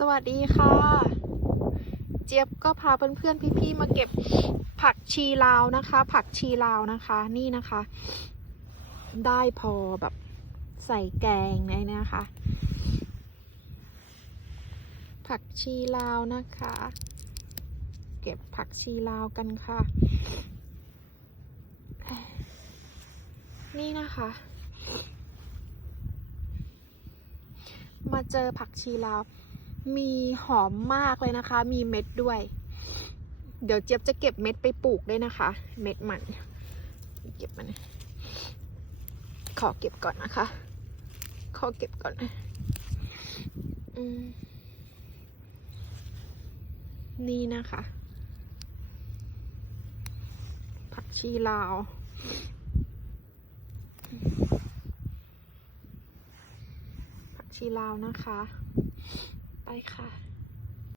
สวัสดีค่ะ เจี๊ยบก็พาเพื่อนๆพี่ๆมาเก็บผักชีลาวนะคะ ผักชีลาวนะคะ นี่นะคะ ได้พอแบบใส่แกงเลยนะคะ ผักชีลาวนะคะ เก็บผักชีลาวกันค่ะ นี่นะคะมาเจอผักชีลาว มีหอมมากเลยนะคะ มีเม็ดด้วย เดี๋ยวเจี๊ยบจะเก็บเม็ดไปปลูกด้วยนะคะ เม็ดมัน เก็บมันขอเก็บก่อนนะคะ ขอเก็บก่อนอนี่นะคะ ผักชีลาว ผักชีลาวนะคะ ไปค่ะ